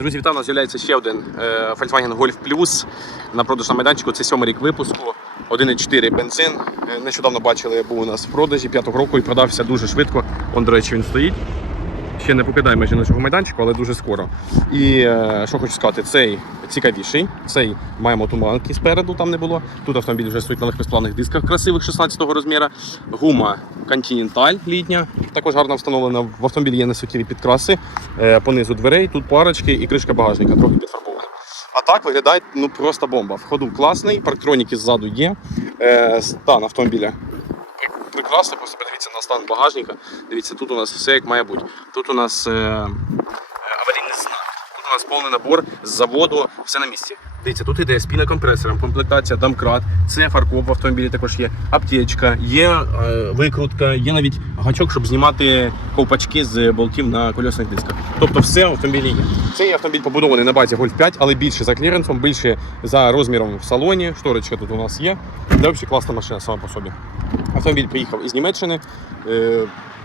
Друзі, вітаю, у нас з'являється ще один е, Volkswagen Golf Plus на продаж на майданчику. Це сьомий рік випуску, 1,4 бензин. Е, Нещодавно бачили, був у нас в продажі 5-го року і продався дуже швидко. Он, до речі, він стоїть. Ще не покидає межі нашого майданчику, але дуже скоро. І е, що хочу сказати, цей цікавіший. Цей маємо туманки спереду, там не було. Тут автомобіль вже стоїть на легкосплавних дисках красивих 16-го розміру. Гума Continental літня, також гарно встановлена. В автомобілі є несуттєві підкраси. Е, понизу дверей, тут парочки і кришка багажника трохи підфарбована. А так виглядає ну просто бомба. В ходу класний, парктроніки ззаду є. Е, стан автомобіля прекрасно, просто подивіться на стан багажника. Дивіться, тут у нас все як має бути. Тут у нас е, е, аварійний знак. Тут у нас повний набор з заводу, все на місці. Дивіться, тут іде спіна компресором, комплектація, домкрат, це фаркоп в автомобілі також є, аптечка, є е, викрутка, є навіть гачок, щоб знімати ковпачки з болтів на кольосних дисках. Тобто все в автомобілі є. Цей автомобіль побудований на базі Golf 5, але більше за кліренсом, більше за розміром в салоні. Шторочка тут у нас є. Це взагалі класна машина сама по собі. Автомобіль приїхав із Німеччини. Е,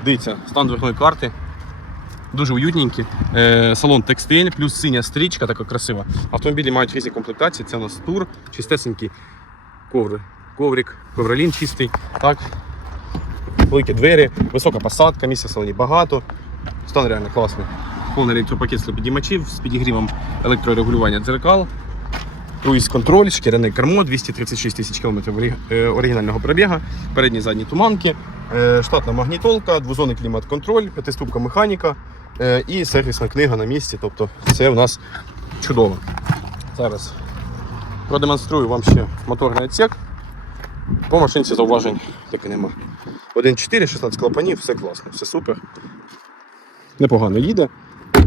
дивіться, стан дверної карти. Дуже уютненький. Е, салон текстиль, плюс синя стрічка, така красива. Автомобілі мають різні комплектації. Це у нас тур, чистесенький коври. коврик, ковролін чистий. Так. Великі двері, висока посадка, місця в салоні багато. Стан реально класний. Повний електропакет слопідіймачів з підігрівом електрорегулювання дзеркал. Круїз контроль, шкіряне кермо, 236 тисяч кілометрів е, оригінального пробіга, передні задні туманки, е, штатна магнітолка, двозонний клімат-контроль, п'ятиступка механіка і сервісна книга на місці. Тобто це у нас чудово. Зараз продемонструю вам ще моторний відсек. По машинці зауважень таки нема. 1.4, 16 клапанів, все класно, все супер. Непогано їде.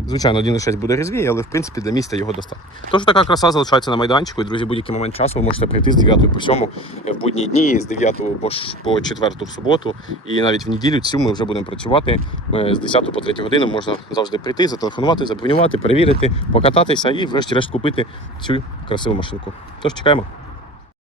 Звичайно, 1.6 буде різвій, але в принципі для міста його достатньо. Тож така краса залишається на майданчику. І, друзі, будь-який момент часу ви можете прийти з 9 по 7 в будні дні, з 9 по, 4 в суботу. І навіть в неділю цю ми вже будемо працювати Е, з 10 по 3 годину. Можна завжди прийти, зателефонувати, забронювати, перевірити, покататися і, врешті-решт, купити цю красиву машинку. Тож чекаємо.